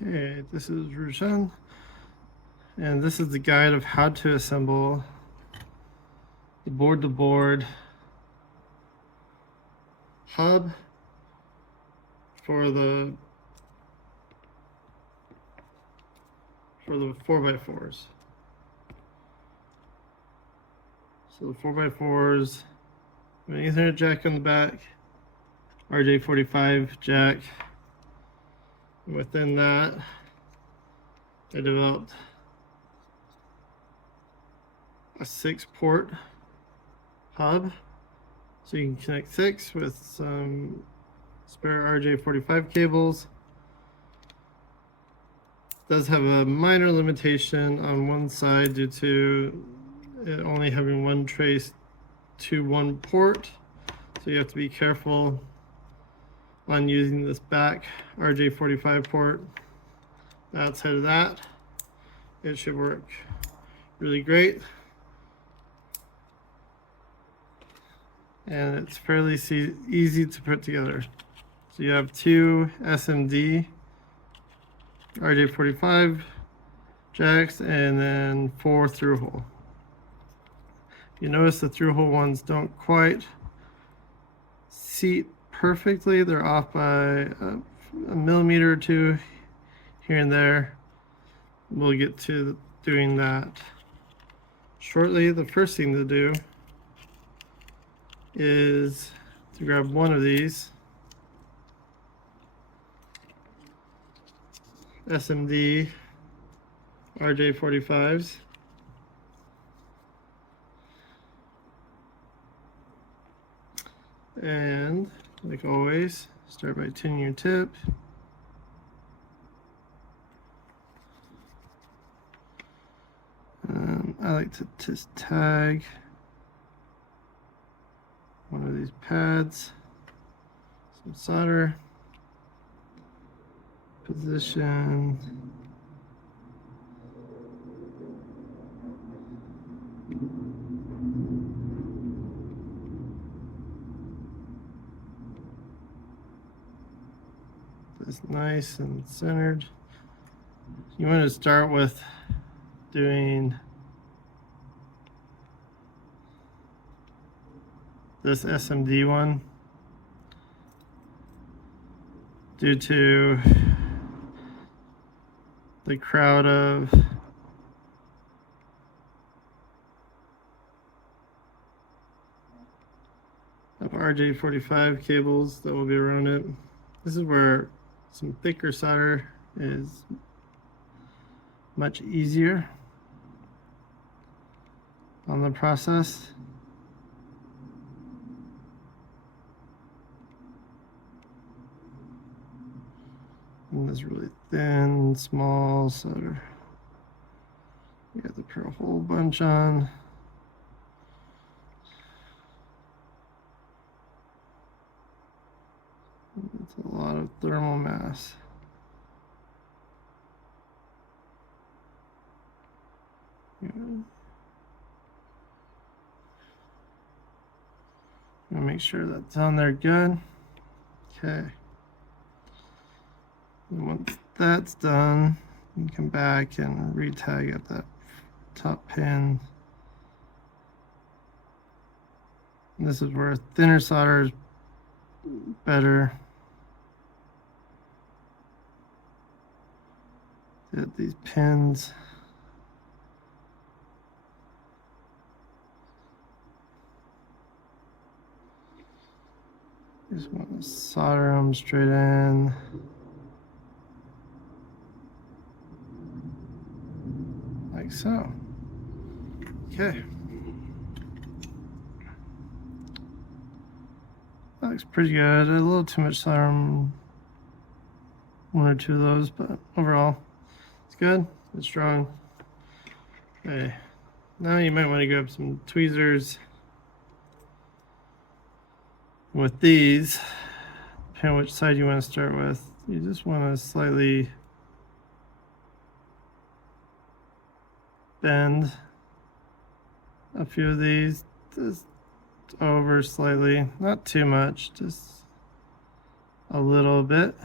Okay, this is Rushan, and this is the guide of how to assemble the board-to-board hub for the 4x4s. So the 4x4s, an Ethernet jack on the back, RJ45 jack. And within that, I developed a 6-port hub, so you can connect 6 with some spare RJ45 cables. It does have a minor limitation on one side due to it only having one trace to one port, so you have to be careful on using this back RJ45 port. Outside of that, it should work really great, and it's fairly easy to put together. So you have 2 SMD RJ45 jacks and then 4 through-hole. You notice the through-hole ones don't quite seat perfectly. They're off by a millimeter or 2 here and there. We'll get to doing that shortly. The first thing to do is to grab one of these SMD RJ45s. And like always, start by tuning your tip. I like to just tag one of these pads, some solder, position, this nice and centered. You want to start with doing this SMD one due to the crowd of RJ45 cables that will be around it. This is where some thicker solder is much easier on the process. And this really thin, small solder. You got to put a whole bunch on. It's a lot of thermal mass. I'll make sure that's on there good. Okay. And once that's done, you can come back and re-tag at that top pin. And this is where thinner solder is better. Get these pins. Just want to solder them straight in. Like so. Okay. That looks pretty good. A little too much solder on 1 or 2 of those, but overall, it's good. It's strong. Okay. Now you might want to grab some tweezers. With these, depending on which side you want to start with, you just want to slightly bend a few of these just over slightly, not too much, just a little bit.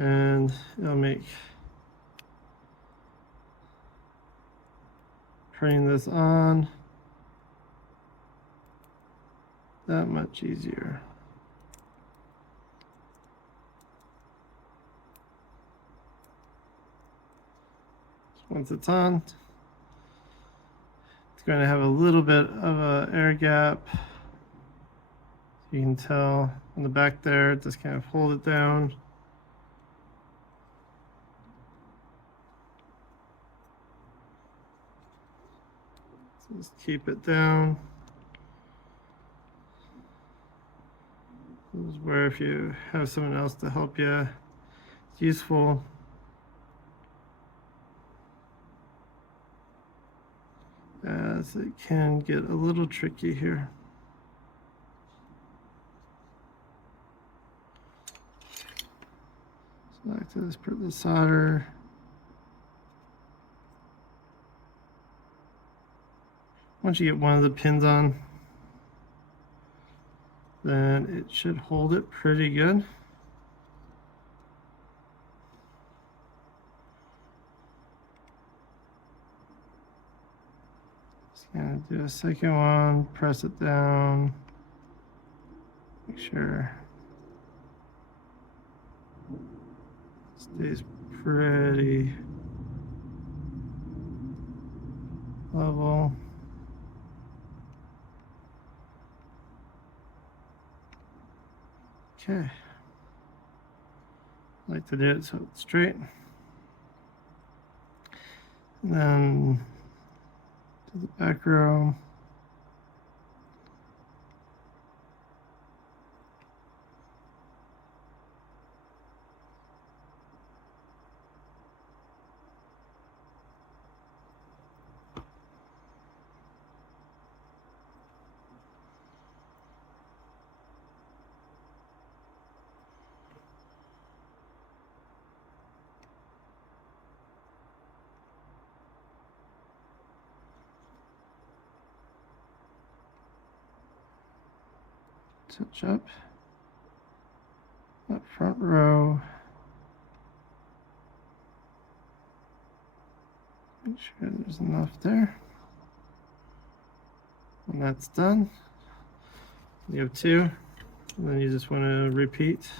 and it'll make turning this on that much easier. Once it's on, it's going to have a little bit of an air gap. You can tell on the back there, just kind of hold it down. So just keep it down. This is where if you have someone else to help you, it's useful. As it can get a little tricky here. So I like to just put the solder. Once you get one of the pins on, then it should hold it pretty good. Gonna do a second one, press it down, make sure it stays pretty level. Okay, I like to do it so it's straight. And then to the back row. Touch up that front row. Make sure there's enough there. When that's done, you have two, and then you just want to repeat.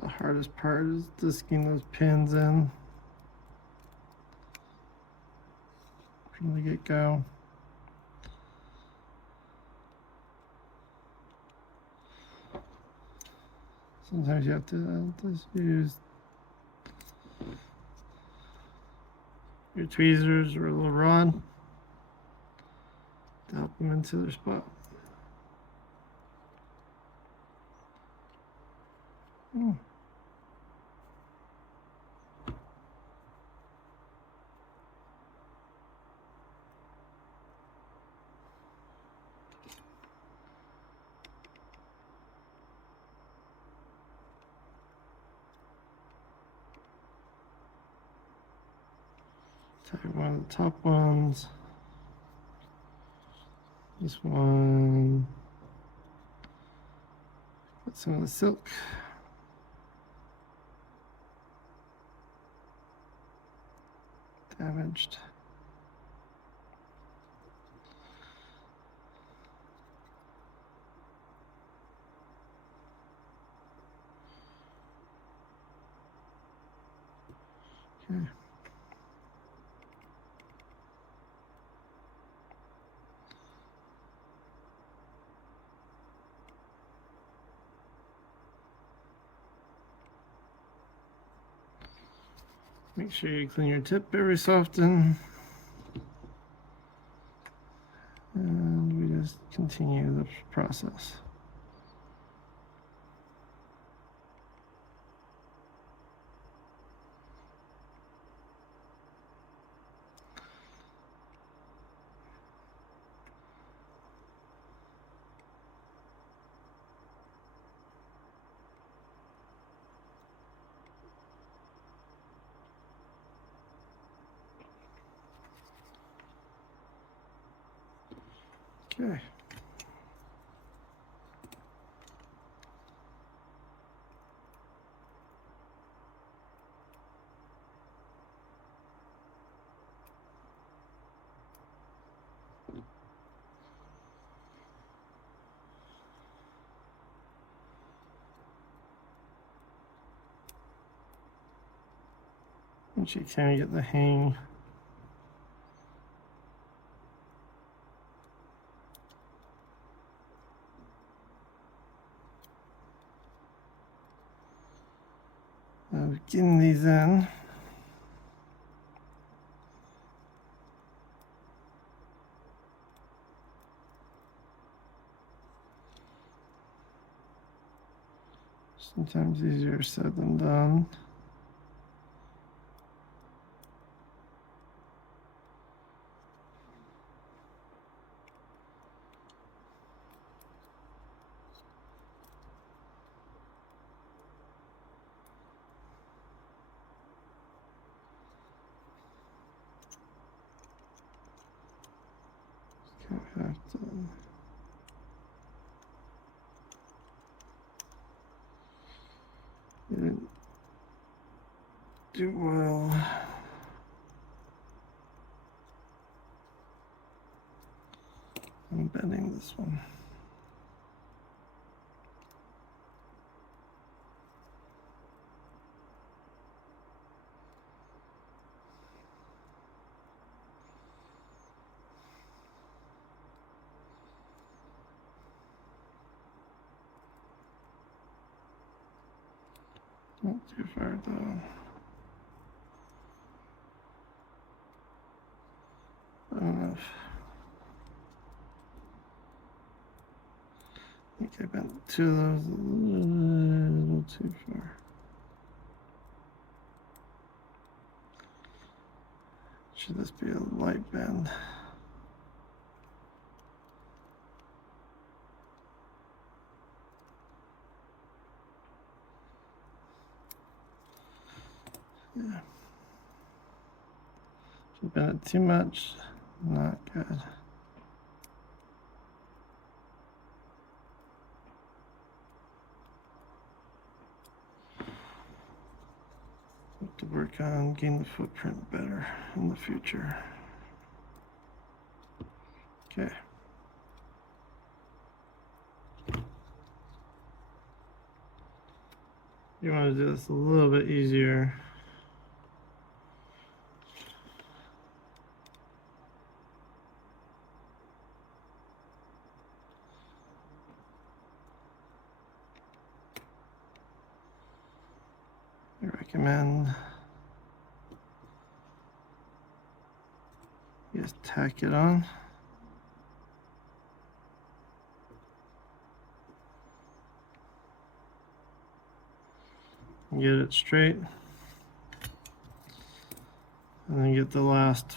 The hardest part is disking those pins in from the get-go. Sometimes you have to just use your tweezers or a little rod to help them into their spot. Take one of the top ones. This one. Put some of the silk. Damaged. Okay. Make sure you clean your tip every so often. continue the process. Okay. Once you kind of get the hang of getting these in, sometimes easier said than done. Okay, have to didn't do well. I'm bending this one. Not too far though. I don't know if I think I bent two of those a little too far. Should this be a light bend? Yeah. Should bend it too much. Not good. Have to work on getting the footprint better in the future. Okay. You want to do this a little bit easier. I recommend you just tack it on. Get it straight. And then get the last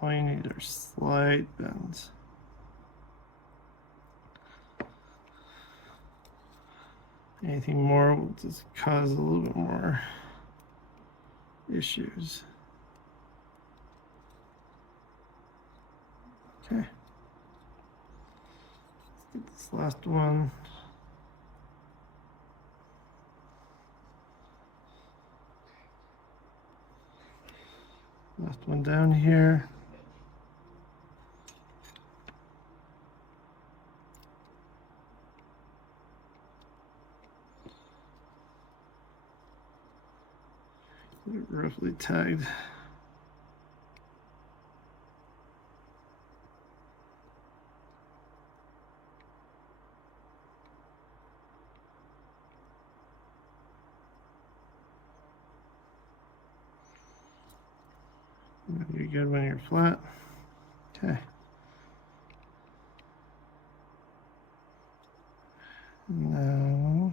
all you need are slight bends. Anything more will just cause a little bit more issues. Okay. Let's get this last one. Last one down here. Roughly tagged. You're good when you're flat. Okay. Now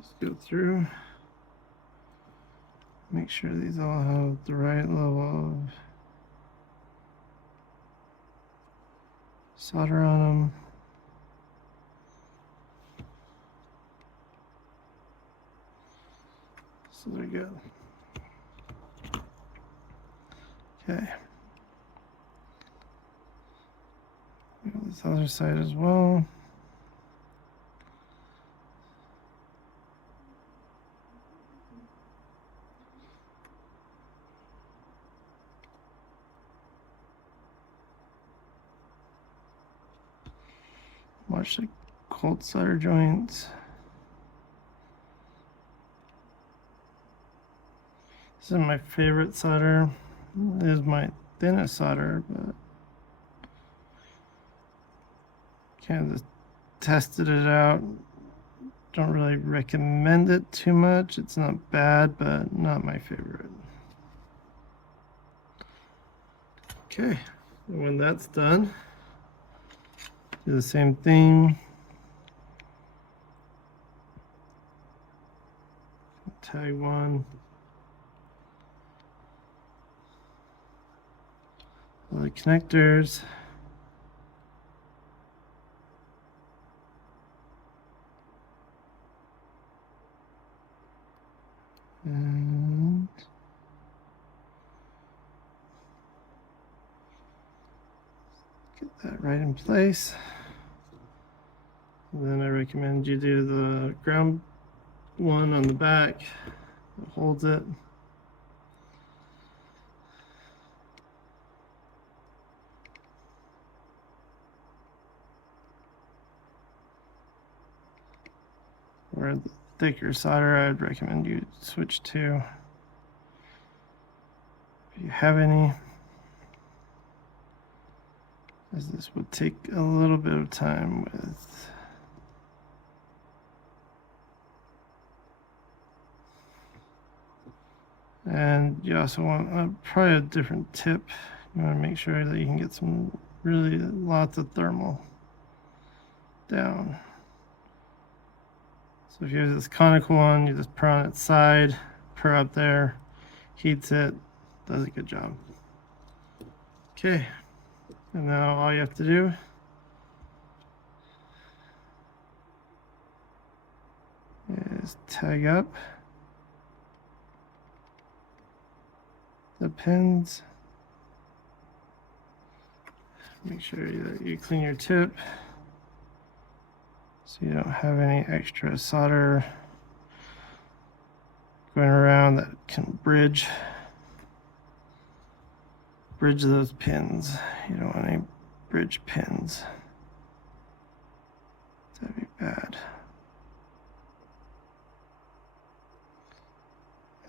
just go through, make sure these all have the right level of solder on them. So they're good. Okay. This other side as well. Watch the cold solder joints. This is my favorite solder. It is my thinnest solder, but kind of just tested it out. Don't really recommend it too much. It's not bad, but not my favorite. Okay, and when that's done, do the same thing. Tag one. All the connectors. And get that right in place. And then I recommend you do the ground one on the back that holds it. Or the thicker solder, I'd recommend you switch to, if you have any, as this would take a little bit of time with and you also want probably a different tip. You want to make sure that you can get some really lots of thermal down. So if you have this conical one, you just put on its side, put up there, heats it, does a good job. Okay, and now all you have to do is tag up the pins. Make sure that you clean your tip so you don't have any extra solder going around that can bridge those pins. You don't want any bridge pins. That'd be bad.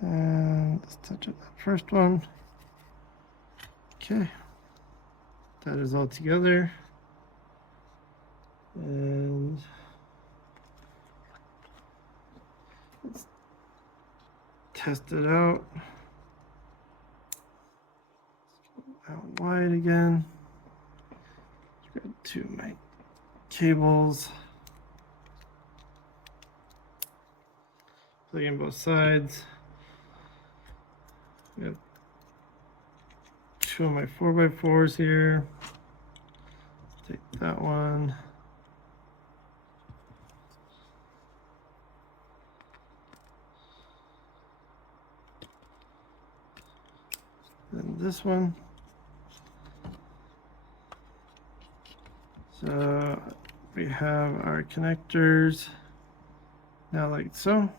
And let's touch up that first one. Okay, that is all together. And let's test it out. Out wide again. Grab two of my cables. Plug in both sides. We have two of my 4x4s here. Let's take that one. Then this one. So we have our connectors now like so.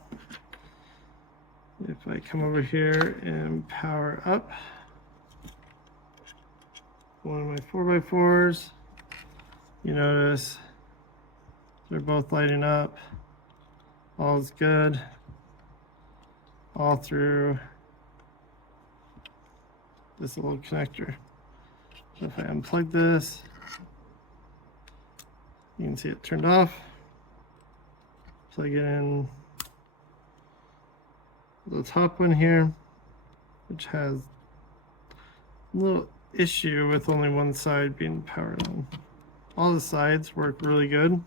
If I come over here and power up one of my 4x4s, you notice they're both lighting up. All's good all through this little connector. So if I unplug this, you can see it turned off. Plug it in the top one here, which has a little issue with only one side being powered on. All the sides work really good.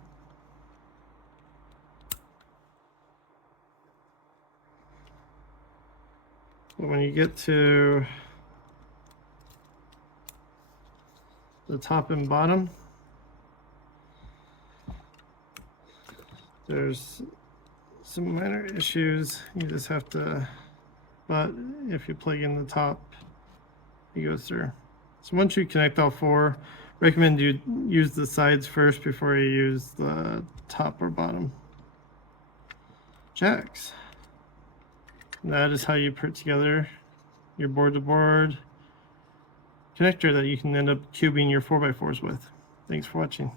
But when you get to the top and bottom, there's some minor issues. You just have to, but if you plug in the top, it goes through. So once you connect all four, recommend you use the sides first before you use the top or bottom jacks. And that is how you put together your board-to-board connector that you can end up cubing your 4x4s with. Thanks for watching.